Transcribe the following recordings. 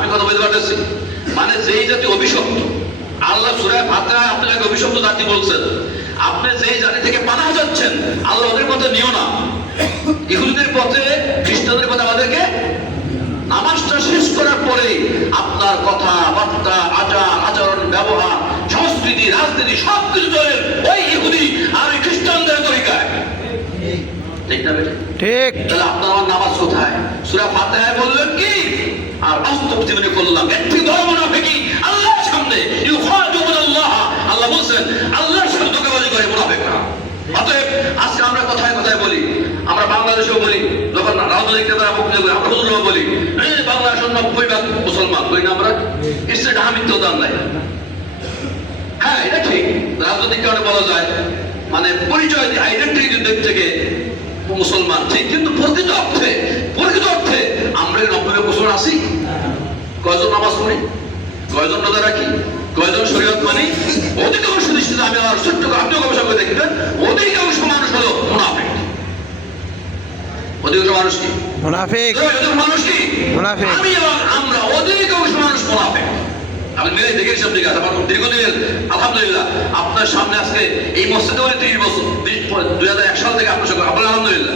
আমি কথা বলতে পারতেছি? মানে যেই জাতি অভিশপ্ত, আল্লাহ সূরা ফাতিহায় আপনাকে অভিশপ্ত জাতি বলছেন, আপনি যেই জাতি থেকে পানাহ যাচ্ছেন, আল্লাহ ওদের পথে নিও না। ইহুদিদের পথে, খ্রিস্টানদের পথে আমাদেরকে নামাজটা শেষ করার পরে আপনার কথাবার্তা, আচরণ, ব্যবহার, সংস্কৃতি, রাজনীতি সবকিছু চলে ওই ইহুদি আর ওই খ্রিস্টানদের তরিকায়। ঠিক না বেটা? ঠিক। তাহলে আপনার আমার নামাজ কোথায়? সূরা ফাতিহায় বললেন কি, আর বাস্তব জীবনে করলাম এর থেকে বড় মুনাফিকি আল্লাহর সামনে। ইউখাদিউনাল্লাহ, আল্লাহ বলেন আল্লাহর সাথে ধোঁকাবাজি করে মুনাফিকরা। অতএব আজকে আমরা কথায় কথায় বলি, আমরা বাংলাদেশেও বলি, যখন রাজনৈতিক নেতারা বক্তব্য করি, আমরা হুজুরও বলি বাংলাদেশের 90% মুসলমান, বলি না আমরা? ইসলাম মিথ্যা দান নাই। হ্যাঁ, এটা ঠিক, রাজনৈতিক কারণে বলা যায়, মানে পরিচয় আইডেন্টিটি দিক থেকে মুসলমান ঠিক, কিন্তু প্রকৃত অর্থে আমরা 90% মুসলমান আছি? কয়জন নামাজ পড়ি, কয়জন রোজা রাখি, কয়জন শরীয়ত মানি? অধিকাংশ দৃষ্টিতে আমি আমার ছোট্ট আপনি গবেষণা করে দেখবেন, অধিকাংশ মানুষ হলো মুনাফিক। অধিকাংশ মানুষ কি মুনাফিক? মানুষ কি মুনাফিক? আমি এবং আমরা অধিকাংশ মানুষ মুনাফিক। আমি মিলে দেখে সব দিকে আছে। আমার দীর্ঘদিনের আলহামদুলিল্লাহ আপনার সামনে আজকে এই মসজিদে বলে 30 বছর, 2001 সাল থেকে আপনার সঙ্গে, আপনার আলহামদুলিল্লাহ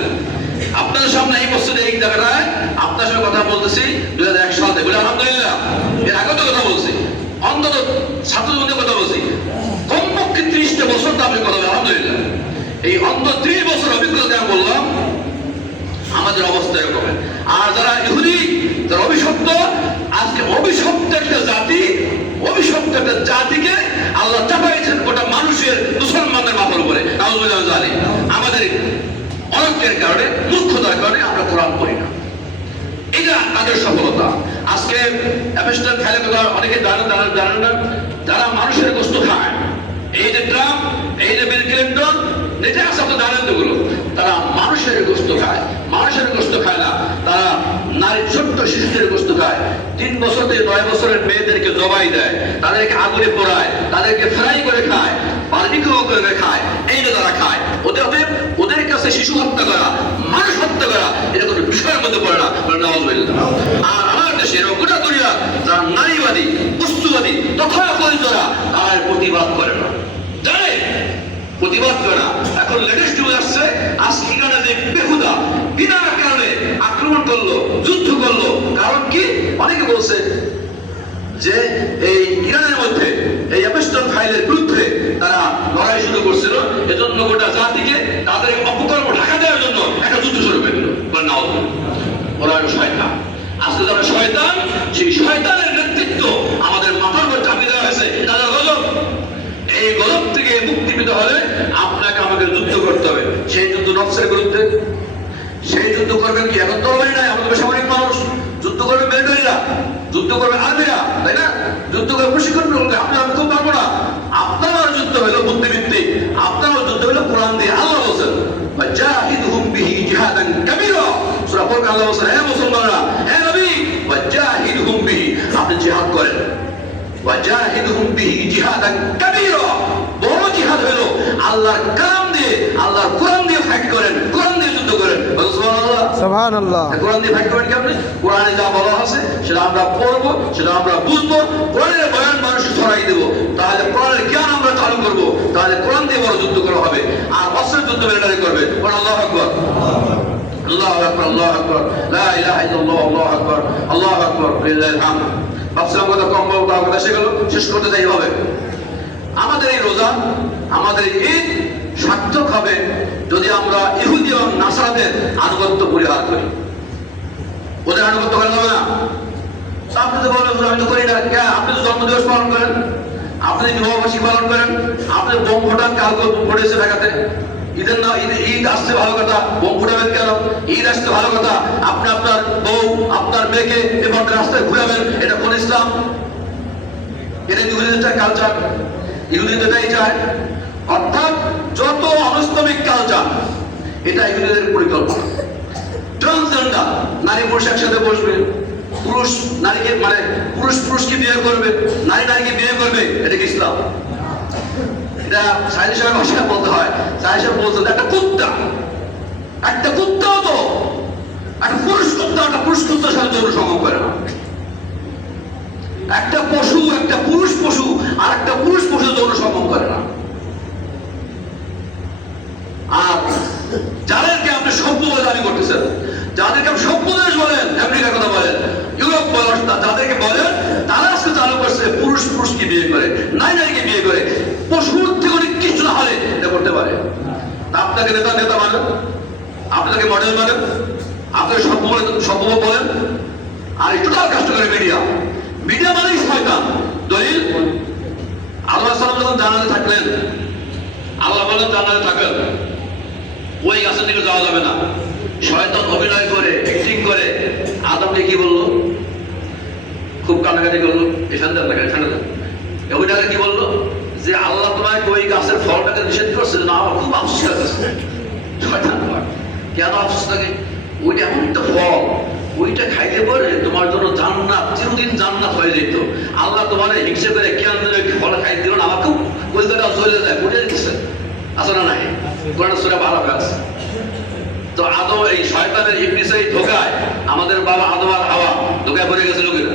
আপনাদের সামনে এই মসজিদে এই জায়গাটায় আপনার সঙ্গে কথা বলতেছি 2001 সাল থেকে, বলে আলহামদুলিল্লাহ। এর আগে তো কথা বলছি, অন্তত ছাত্রদের কথা বলছি, কমপক্ষে 30টা বছর তাদের কথা বলে আলহামদুলিল্লাহ। এই অন্তত 30 বছর অভিজ্ঞতা আমি বললাম আমাদের অবস্থা এরকম। আর যারা ইহুদি, যারা অভিশপ্ত, আজকে অভিশপ্ত একটা জাতি, অভিশপ্ত একটা জাতিকে আল্লাহ চাপাইছেন গোটা মানুষের, মুসলমানদের মাথার উপরে। আমাদের অনৈক্যের কারণে, মূর্খতার কারণে আমরা কোরআন পড়ি না। এটা তাদের সফলতা। আজকে অ্যাপেস্টার খেলে কথা অনেকে জানেন না, যারা মানুষের গোস্ত খায়, এই যে ট্রাম্প, এই যে বিল ক্লিন্টন, এটা আছে আপনার জানেন যেগুলো, তারা মানুষের গোস্ত খায়। মানুষের গোস্ত খায় না, তারা নারী, ছোট্ট শিশুদের গোস্ত খায়। 3 বছর থেকে 9 বছরের মেয়েদেরকে জবাই দেয়, তাদেরকে আগুনে পোড়ায়, তাদেরকে ফ্রাই করে খায়, বারবিকিউ করে খায়। এইটা তারা খায়। ওদের কাছে শিশু হত্যা করা, মানুষ হত্যা করা এটা কোনো বিষয়ের মধ্যে পড়ে না। আর আমার দেশে গোটা দুনিয়া যারা নারীবাদী, বস্তুবাদী, তথাকথিতরা তার প্রতিবাদ করে না, জানে প্রতিবাদ করে না। এখন লেটেস্ট নিউজ আসছে, আজকে ইরানে যে বেহুদা বিনা কারণে আক্রমণ করলো, যুদ্ধ করলো, কারণ কি? অনেকে বলছে যে এই ইরানের মধ্যে এই অ্যাপেস্টন ফাইলের বিরুদ্ধে তারা লড়াই শুরু করছিল, এজন্য গোটা জাতিকে তাদের অপকর্ম ঢাকা দেওয়ার জন্য একটা যুদ্ধ শুরু করে দিল। ওরা হলো শয়তান। আজকে যারা শয়তান, সেই শয়তানের নেতৃত্ব আমাদের মাথার উপর চাপিয়ে দেওয়া হয়েছে, তাদের গজব। এই গজব থেকে মুক্তি পেতে হলে আপনাকে আমাকে যুদ্ধ করতে হবে। সেই যুদ্ধ নকশের বিরুদ্ধে, সেই যুদ্ধ করবেন কি? এখন তরবারি নাই, আমাদের বেসামরিক মানুষ। যুদ্ধ করবে মিলিটারিরা, যুদ্ধ করবে আর্মিরা, তাই না? যুদ্ধ করে প্রশিক্ষণ করবে। আমি খুব পারবো না। আপনার যুদ্ধ হলো বুদ্ধিভিত্তিক, আপনার যুদ্ধ হলো কোরআন দিয়ে। আল্লাহ বলছেন ওয়াজাহিদহুম বিহি জিহাদান কাবীরা। সূরা ফুরকান আল্লাহ বলছেন, হে মুসলমানরা, হে নবী, ওয়াজাহিদহুম বিহি, আপনি জিহাদ করেন। ওয়াজাহিদহুম বিহি জিহাদান কাবীরা, বড় জিহাদ হলো আল্লাহর কালাম দিয়ে, আল্লাহর কোরআন দিয়ে ফাইট করেন, কোরআন দিয়ে যুদ্ধ করেন। সুবহানাল্লাহ, সুবহানাল্লাহ। কোরআন দিয়ে ফাইট করেন কি আপনি? কোরআনে যা বলা আছে সেটা আমরা পড়বো, সেটা আমরা বুঝবো, কোরআনের বয়ান মানুষকে ছড়াই দেবো। তাহলে কোরআনের জ্ঞান আমরা চালু করবো, তাহলে কোরআন দিয়ে বড় যুদ্ধ করা হবে। আর অস্ত্রের যুদ্ধ মিলিটারি করবে। আল্লাহু আকবার, আল্লাহু আকবার, আল্লাহু আকবার, লা ইলাহা ইল্লাল্লাহ, আল্লাহু আকবার, আল্লাহু আকবার, লিল্লাহিল হামদ। ভাবছিলাম কথা কম বলবো, কথা শেষ করতে চাই হবে। আমাদের এই রোজা, আমাদের ঈদ সার্থক হবে যদি আমরা ইহুদি এবং নাসারাদের আনুগত্য পরিহার করি। ওদের আনুগত্য করা যাবে না। আপনি তো বলেন আমি তো করি না। আপনি তো জন্মদিবস পালন করেন, আপনি বিবাহবার্ষিকী পালন করেন, আপনি বোম ফোটান। কালকে বোম ফুটেছে ঢাকাতে। ঈদের না, ঈদ আসছে ভালো কথা, বোম ফুটাবেন কেন? ঈদ আসছে ভালো কথা, আপনি আপনার বউ, আপনার মেয়েকে এবার রাস্তায় ঘুরাবেন। এটা কোন ইসলাম? এটা ইহুদিদের কালচার, ইহুদিদের এটাই চায়। অর্থাৎ যত অনস্তমিক কালচার, এটা ইহুদিদের পরিকল্পনা। ট্রান্সজেন্ডার, নারী পুরুষ একসাথে বসবে, পুরুষ নারীকে, মানে পুরুষ পুরুষকে বিয়ে করবে, নারী নারীকে বিয়ে করবে, এটা কি ইসলাম? এটা সাইদি সাহেবের ভাষায় বলতে হয়। সাইদি সাহেব বলছেন একটা কুত্তা, একটা কুত্তাও তো, একটা পুরুষ কুত্তা একটা পুরুষ কুত্তার সাথে যৌন সঙ্গম করে না। একটা পশু, একটা পুরুষ পশু আর একটা পুরুষ পশু যৌন সঙ্গম করে না। আর যাদেরকে আপনি সভ্য বলে দাবি করতেছেন, যাদেরকে আপনি সভ্য দেশ বলেন, আমেরিকার কথা বলেন, ইউরোপ বলেন, যাদেরকে বলেন, তারা আজকে চালু করছে পুরুষ পুরুষকে বিয়ে করে, নারী নারীকে বিয়ে করে। পশুর থেকে অনেক কিছু না হলে এটা করতে পারে। আপনাকে নেতা নেতা মানেন, আপনাকে মডেল মানেন, আপনাকে সভ্য বলেন। আর এই টোটাল কাজটা করে মিডিয়া। মিডিয়া মানেই শয়তান। দলিল, আল্লাহ সাল্লাম যখন জান্নাতে থাকলেন, আল্লাহ বলেন জান্নাতে থাকেন, ওই গাছের দিকে যাওয়া যাবে না। শয়তান অভিনয় করে, অ্যাক্টিং করে আদমকে কি বললো? খুব কান্নাকাটি করলো, এখানে যান না, এখানে যান। ওইটাকে কি বললো? যে আল্লাহ তোমাকে ওই গাছের ফলটাকে নিষেধ করছে না। আমার খুব আফসোস লাগতেছে। শয়তান কেন আফসোস লাগে? ওইটা এমন একটা ফল, ওইটা খাইলে পরে তোমার জন্য জান্নাত, চিরদিন জান্নাত হয়ে যেত। আল্লাহ তোমার হিংসে করে কেন ফল খাই দিল না? আমার খুব কলকাতা চলে যায়, বুঝে দিচ্ছে। আছে না নাই? কোরআন সূরা 12 আছে। তো আদম এই শয়তানের ইবলিসের এই ধোঁকায় আমাদের বাবা আদম আর হাওয়া ধোঁকায় পড়ে গেছিল কিনা?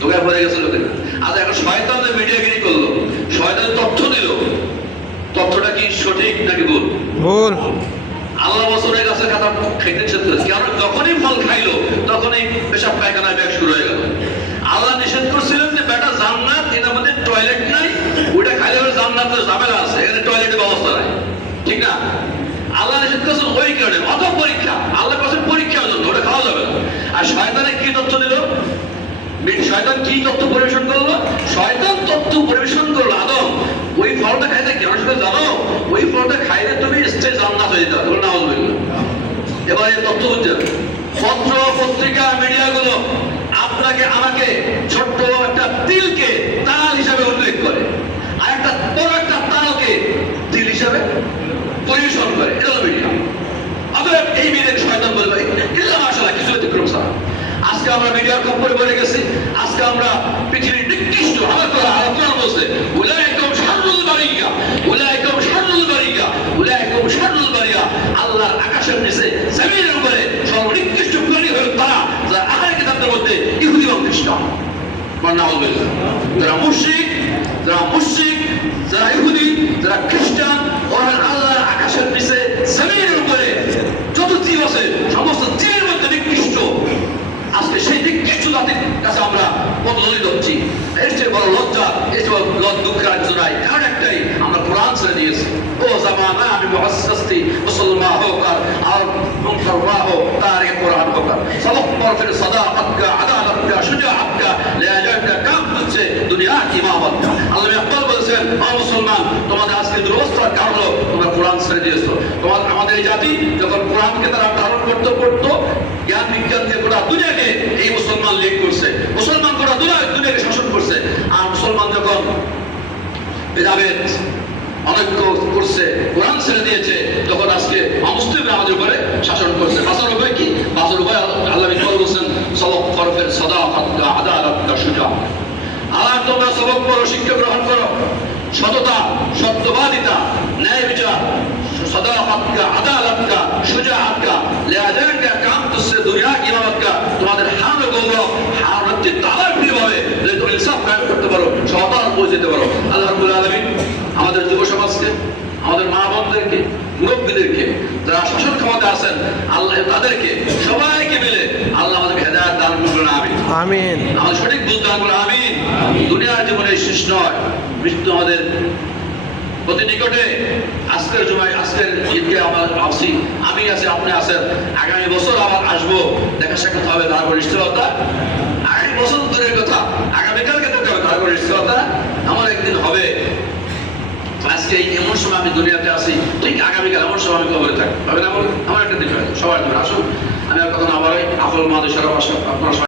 ধোঁকায় পড়ে গেছিল কিনা? আজ এখন শয়তান মিডিয়াগিরি করলো, শয়তান তথ্য দিল। তথ্যটা কি সঠিক নাকি ভুল? ভুল। আল্লাহ বছরের গাছের খাতা খাইতে নিষেধ করেছে, কারণ যখনই ফল খাইলো তখনই পেশাব পায়খানায় ব্যাগ শুরু হয়ে গেল। আল্লাহ নিষেধ করছিলেন যে বেটা জান্নাত, এটার মধ্যে টয়লেট নাই, ওইটা খাইলে পরে জান্নাতের ঝামেলা আছে, এখানে টয়লেটের ব্যবস্থা নাই, ঠিক না? আল্লাহ নিষেধ করছেন ওই কারণে, অত পরীক্ষা। আল্লাহ করছেন পরীক্ষার জন্য, ওটা খাওয়া যাবে না। আর শয়তানে কি তথ্য দিল? শয়তান কি তথ্য পরিবেশন করলো? শয়তান তথ্য পরিবেশন করলো, আদম ওই ফলটা খাইতে কেন জানো? ওই ফলটা খাইলে তুমি স্টেজ জান্নাত হয়ে যাবে। এবার এই তথ্য বুঝছেন? পত্র পত্রিকা মিডিয়াগুলো আপনাকে আমাকে ছোট্ট একটা তিলকে তাল হিসাবে উল্লেখ করে, আর একটা বড় একটা তালকে তিল হিসাবে পরিবেশন করে। এটা হলো মিডিয়া। অতএব এই মিডিয়াকে শয়তান বলবে, ইল্লা মাশাআল্লাহ, কিছু ব্যতিক্রম ছাড়া। আজকে আমরা মিডিয়ার খপ্পরে পড়ে গেছি। আজকে আমরা পৃথিবীর নিকৃষ্ট, আমার কোরআন বলছে উলাইকুম শাররুল বারিয়া, উলাইকুম শাররুল বারিয়া, উলাইকুম শাররুল বারিয়া। আল্লাহর আকাশের নিচে জমিনের উপরে সর্বনিকৃষ্ট প্রাণী হলো তারা, যারা আহলে কিতাবদের মধ্যে ইহুদি এবং খ্রিস্টান। যারা মুশরিক, যারা ইহুদি, যারা খ্রিস্টান, ওরা আল্লাহর আকাশের নিচে জমিনের উপরে যত জীব আছে সমস্ত জীবের মধ্যে নিকৃষ্ট। আজকে সেই নিকৃষ্ট জাতির কাছে আমরা পদদলিত হচ্ছি। এর চেয়ে বড় লজ্জা, এর চেয়ে বড় দুঃখের আর কিছু নাই। কারণ একটাই, আমরা কোরআন ছেড়ে দিয়েছি। ও জামানা আমি মুহাসসাসতি মুসলমান হোক আর মুনফরওয়া হোক, তার এ কোরআন হোক। সবক পর ফির সাদাকাতকা আদালাতকা শুজাআতকা লিয়াজাকা কাম হচ্ছে দুনিয়া ইমামতকা। আল্লাহ আকবার বলেছেন, ও মুসলমান, তোমাদের আজকে দুরবস্থার কারণ হলো তোমরা কোরআন ছেড়ে দিয়েছো। আমাদের এই জাতি যখন কোরআনকে তারা ধারণ করতে জ্ঞান বিজ্ঞান দিয়ে গোটা দুনিয়াকে এই মুসলমান লিড করছে, মুসলমান গোটা দুনিয়াকে শাসন করছে। আর মুসলমান যখন ভেদাভেদ অনৈক্য করছে, কোরআন ছেড়ে দিয়েছে, তখন আজকে অমুসলিমরা আমাদের উপরে শাসন করছে। বাঁচার উপায় কি? বাঁচার উপায় আল্লাহ বলছেন সবক ফরফের সাদাকাতকা আদালাতকা শুজা। আর তোমরা সবক পড়ো, শিক্ষা গ্রহণ করো, সততা, সত্যবাদিতা, ন্যায় বিচার, সাদাকাতকা আদালাতকা শুজাআতকা লিয়াজাকা কাম তুসে দুনিয়া ইমামতকা। তোমাদের হার গৌরব, হার নেতৃত্ব আল্লাহর প্রিয় হবে, যদি তুমি ইনসাফ কায়েম করতে পারো, সততা পৌঁছে যেতে পারো। আল্লাহ রাব্বুল আলামিন আমাদের যুব সমাজকে, আমাদের মা বোনদেরকে, মুরব্বীদেরকে, যারা শাসন ক্ষমতা আছেন, আল্লাহ তাদেরকে সবাইকে মিলে আল্লাহ আমাদেরকে হেদায়েত দান করুন। আমিন আমিন। আমাদের সঠিক বুঝ দান করুন। আমিন। দুনিয়ার জীবনে শেষ নয়, মৃত্যু আমাদের অতি নিকটে। আজকের জুমায়, আজকের ঈদকে আমার আসি, আমি আছি, আপনি আছেন। আগামী বছর আবার আসবো, দেখা সাক্ষাৎ হবে, তারপর স্থিরতা। আগামী বছর দূরের কথা, আগামীকালকে দেখা হবে, তারপর স্থিরতা আমার একদিন হবে। আজকে এমন সময় আমি দুনিয়াতে আসি, ঠিক আগামীকাল এমন সময় আমি কবরে থাকি, হবে না? আমার একটা দিন হয়, সবার জন্য আসুন। আমি আর কথা না বলাই, আফল মাদের সারা আপনারা